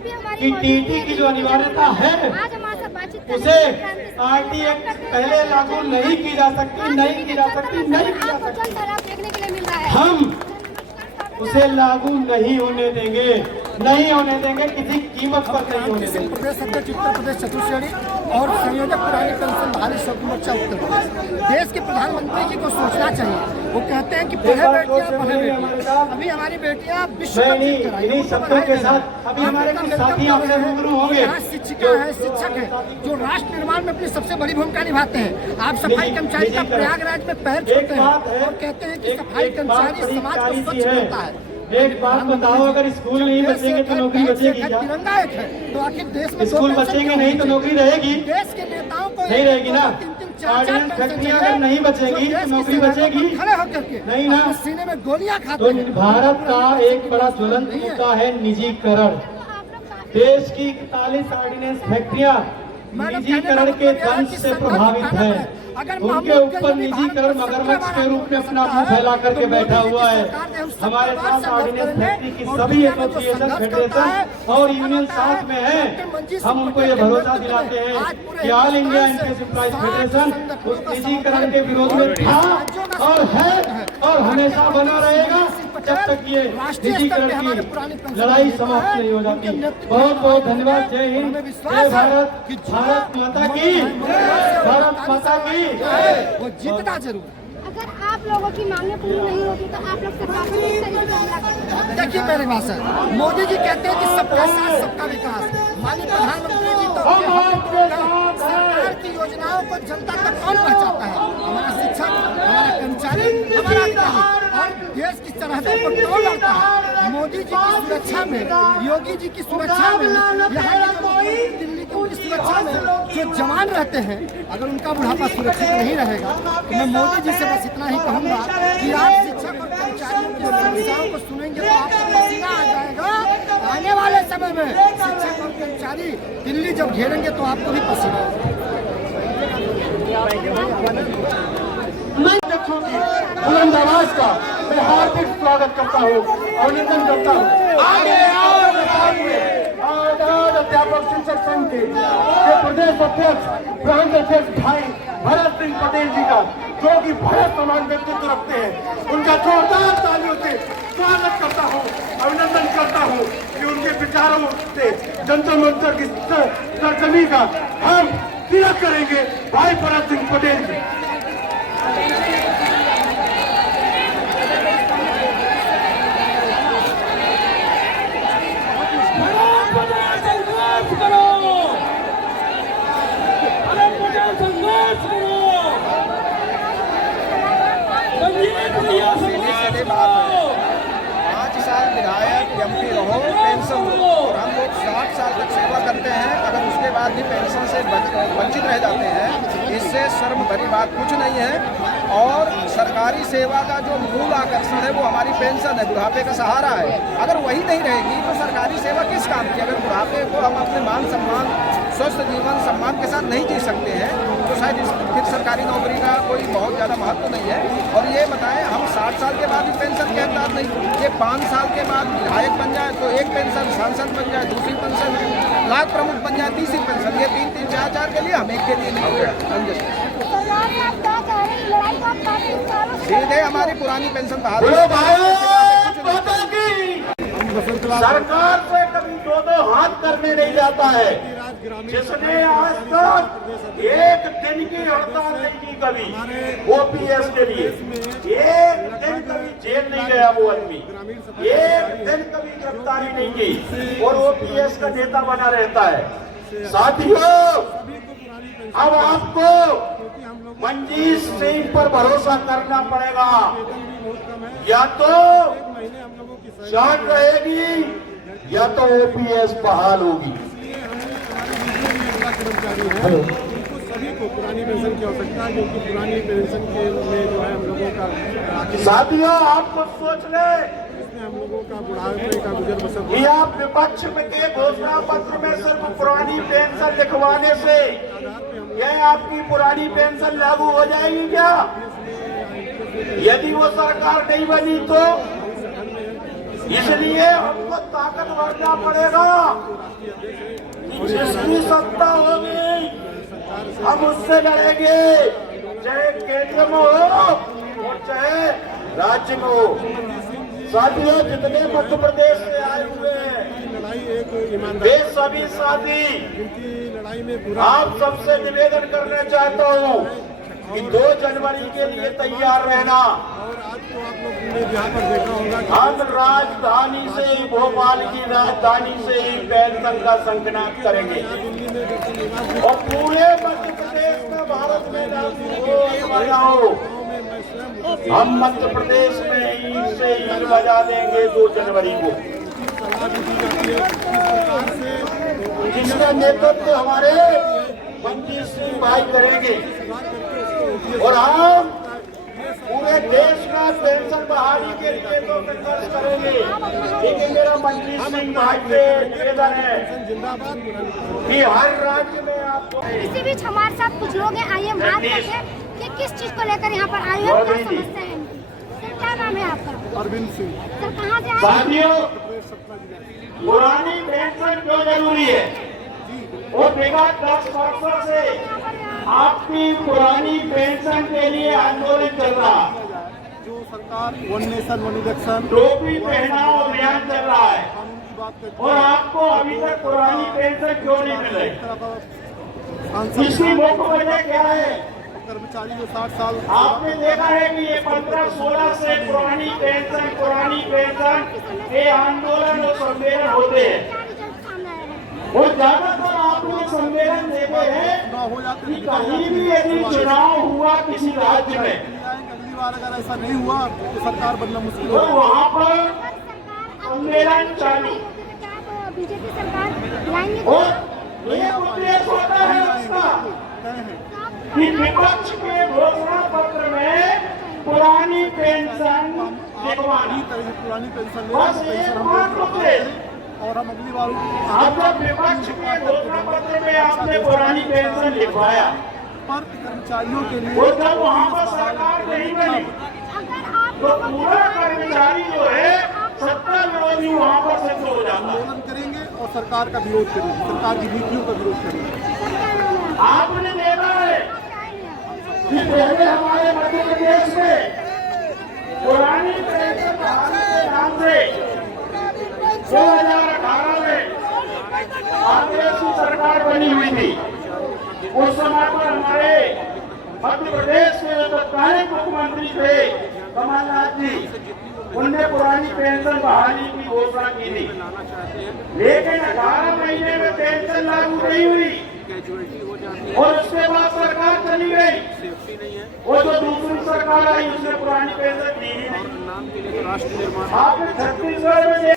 कि टीटी की जो अनिवार्यता है उसे आरटी एक्ट पहले लागू नहीं की जा सकती, नहीं की जा सकती, नहीं की जा सकती। हम उसे लागू नहीं होने देंगे, नहीं होने देंगे, किसी कीमत पर नहीं होने देंगे। प्रदेश अध्यक्ष उत्तर प्रदेश चतुर्श्रेणी और संयोजक पुरानी पेंशन बहाली शौक मोर्चा उत्तर प्रदेश। देश के प्रधानमंत्री जी को सोचना चाहिए। वो कहते हैं कि पढ़े बेटियां, अभी हमारी बेटियां विश्व इन्हीं शब्दों के साथ अभी हमारे कुछ साथी आपसे रूबरू होंगे। शिक्षिका है, शिक्षक है, जो राष्ट्र निर्माण में अपनी सबसे बड़ी भूमिका निभाते हैं। आप सफाई कर्मचारी का प्रयागराज में पैर छूते हैं और कहते हैं कि सफाई कर्मचारी समाज को स्वच्छ करता है। एक बात बताओ, अगर स्कूल नहीं बचेंगे तो नौकरी बचेगी क्या? तिरंगा एक है तो आखिर देश में स्कूल बचेंगे नहीं तो नौकरी रहेगी? देश के नेताओं को नहीं रहेगी ना। ऑर्डिनेंस फैक्ट्री अगर नहीं बचेगी तो नौकरी बचेगी? खड़े होकर के नहीं ना। सीने में गोलियां खाते तो हैं। भारत का एक बड़ा ज्वलंत मुद्दा है निजीकरण। देश की 41 ऑर्डिनेंस फैक्ट्रियां निजीकरण के दंश से प्रभावित है। उनके ऊपर निजीकरण मगरमच्छ के रूप में अपना मुंह फैला करके बैठा हुआ है। हमारे साथ ऑर्डिनेंस फैक्ट्री की सभी एसोसिएशन, फेडरेशन और यूनियन साथ में है। हम उनको ये भरोसा दिलाते हैं कि all India NPS employees federation उस निजीकरण के विरोध में था और है और हमेशा बना रहेगा जब तक ये निजीकरण की लड़ाई समाप्त नहीं हो जाती। बहुत बहुत धन्यवाद। जय हिंद, जय भारत, भारत माता की, भारत माता की। वो जीतना जरूर। अगर आप लोगों की मांगे पूरी नहीं होती तो आप लोग सरकार को किस तरीके से हमला करेंगे? देखिए मेरी भाषा, मोदी जी कहते हैं कि सबका साथ सबका विकास। माननीय प्रधानमंत्री जी तो सरकार की योजनाओं को जनता तक कौन पहुंचाता है? हमारा शिक्षक, हमारा कर्मचारी, हमारा अधिकारी और देश की सरहदों पर कौन लड़ता है? मोदी जी की सुरक्षा में, योगी जी की सुरक्षा में, यहाँ दिल्ली की उनकी सुरक्षा में जो जवान रहते हैं, अगर उनका बुढ़ापा सुरक्षित नहीं रहेगा तो मैं मोदी जी से बस इतना ही कहूँगा कि आप शिक्षक और कर्मचारियों की समस्याओं को सुनेंगे तो आपको पसीना आ जाएगा। आने वाले समय में शिक्षक और कर्मचारी दिल्ली जब घेरेंगे तो आपको भी पसीना आएगा। बुलंद आवाज का मैं हार्दिक स्वागत करता हूँ, अभिनंदन करता हूँ। आगे अध्यापक शिक्षक संघ के प्रदेश अध्यक्ष, प्रांत अध्यक्ष भाई भरत सिंह पटेल जी का, जो कि भारत समान व्यक्तित्व रखते हैं, उनका जोरदार तालियों से स्वागत करता हूँ, अभिनंदन करता हूँ कि उनके विचारों से जनता मंच की सरजमी का हम तिलक करेंगे भाई भरत सिंह पटेल जी। विधायक एमपी रहो, पेंशन लो, और हम लोग 60 साल तक सेवा करते हैं, अगर उसके बाद भी पेंशन से वंचित रह जाते हैं, इससे शर्म भरी बात कुछ नहीं है। और सरकारी सेवा का जो मूल आकर्षण है वो हमारी पेंशन है, बुढ़ापे का सहारा है। अगर वही नहीं रहेगी तो सरकारी सेवा किस काम की? अगर बुढ़ापे को हम अपने मान सम्मान, स्वस्थ जीवन सम्मान के साथ नहीं जी सकते हैं तो शायद फिर सरकारी नौकरी का कोई बहुत ज़्यादा महत्व नहीं है। और ये बताएं, हम 60 साल के बाद भी पेंशन के हकदार नहीं, ये 5 साल के बाद विधायक बन जाए तो एक पेंशन, सांसद बन जाए दूसरी पेंशन, ब्लॉक प्रमुख बन जाए तीसरी पेंशन, ये 3-3, 4-4 के लिए, हम एक के लिए नहीं हो गया। सीधे हमारी पुरानी पेंशन बहाल। सरकार से कभी दो हाथ करने नहीं जाता है। जिसने आज तक एक दिन की हड़ताल नहीं की कभी ओपीएस के लिए, एक दिन कभी जेल नहीं गया वो आदमी, एक दिन कभी गिरफ्तारी नहीं की और ओपीएस का नेता बना रहता है। साथियों, अब आपको मंजीत सिंह पर भरोसा करना पड़ेगा, या तो जान रहेगी या तो ओपीएस बहाल होगी। हेलो, सभी को पुरानी पेंशन की आवश्यकता है, क्योंकि पुरानी पेंशन के में जो है हम लोगों का साथियों आपको सोच ले, इसमें हम लोगों का बुढ़ापे का गुजर बसर। ये आप विपक्ष में के घोषणा पत्र में सिर्फ पुरानी पेंशन लिखवाने से यह आपकी पुरानी पेंशन लागू हो जाएगी क्या? यदि वो सरकार नहीं बनी तो इसलिए हमको ताकत बढ़ना पड़ेगा। जिसकी सत्ता होगी हम उससे लड़ेंगे, चाहे केंद्र में हो और चाहे राज्य में हो। साथियों, जितने मध्य प्रदेश से आए हुए हैं लड़ाई एक ईमानदार वे सभी साथी, इनकी लड़ाई में पूरा आप सबसे निवेदन करना चाहता हूँ कि 2 जनवरी के लिए तैयार रहना। और आज तो आप लोग ने यहाँ पर देखा होगा कि हम राजधानी से ही, भोपाल की राजधानी से ही पेंशन का संकलन करेंगे दिल्ली में जब निवास और पूरे मध्य प्रदेश में, भारत में लगाओ। गाँव में मैं स्वयं हम मध्य प्रदेश में ही से ही बजा देंगे 2 जनवरी को, सलाह भी दी जाती है किस प्रकार से जिसका नेतृत्व हमारे मंजीत सिंह भाई करेंगे। और हम पूरे देश में पेंशन बहाली के लिए तो संघर्ष करेंगे, लेकिन मेरा मंजीत सिंह भाई से निवेदन है जिंदाबाद कि हर राज्य में आपको इसी बीच हमारे साथ कुछ लोग हैं, आइए हम बात करते हैं कि किस चीज को लेकर यहाँ पर आए हैं, क्या समस्या है इनकी। सर, क्या नाम है आपका? अरविंद सिंह सर, कहाँ से आए हैं? साथियों, सतना जिला पुरानी पेंशन क्यों जरूरी है? वो विगत 10 वर्षों से आपकी पुरानी पेंशन के लिए आंदोलन चल रहा है। जो सरकार वन नेशन वन इलेक्शन टोपी पहनाओ अभियान चल रहा है कानून की बात करती और आपको अभी तक पुरानी पेंशन क्यों नहीं मिल रही? सांसद इसकी मुख्य वजह क्या है? कर्मचारी जो 60 साल आपने देखा है कि ये 15-16 से पुरानी पेंशन के आंदोलन और सम्मेलन होते हैं क्या रिजल्ट सामने आया है? और ज्यादातर आपने सम्मेलन देखे हैं चुनाव हो जाते कि कहीं भी यदि चुनाव हुआ किसी राज्य में अगली बार अगर ऐसा नहीं हुआ तो सरकार बनना मुश्किल तो होगा। वहाँ पर सरकार सम्मेलन चालू बीजेपी सरकार लाएंगे और ये उद्देश्य होता है उसका तय है कि विपक्ष के घोषणा पत्र में पुरानी पेंशन लिखवानी, तरह से पुरानी पेंशन ले बस पेंशन एक हम मात्र लोग उद्देश्य। और हम अगली बार अब जब विपक्ष के घोषणा पत्र में आपने पुरानी पेंशन लिखवाया पर कर्मचारियों के लिए वो जब वहाँ पर सरकार नहीं बनी अगर आप तो पूरा कर्मचारी जो है सत्ता विरोधी वहाँ पर सिद्ध हो जाता है। आंदोलन करेंगे और सरकार का विरोध करेंगे, सरकार की नीतियों का विरोध करेंगे। आपने देखा है कि पहले हमारे मध्य प्रदेश में पुरानी पेंशन बहाली के नाम से 2018 में कांग्रेस की सरकार बनी हुई थी। उस समय पर हमारे मध्य प्रदेश के जो तत्कालीन मुख्यमंत्री थे कमलनाथ जी, उनने पुरानी पेंशन बहाली की घोषणा की थी, लेकिन 18 महीने में पेंशन लागू नहीं हुई और उसके बाद सरकार चली गई। वो जो दूसरी सरकार आई उसने पुरानी पेंशन दी ही नहीं। आपने छत्तीसगढ़ में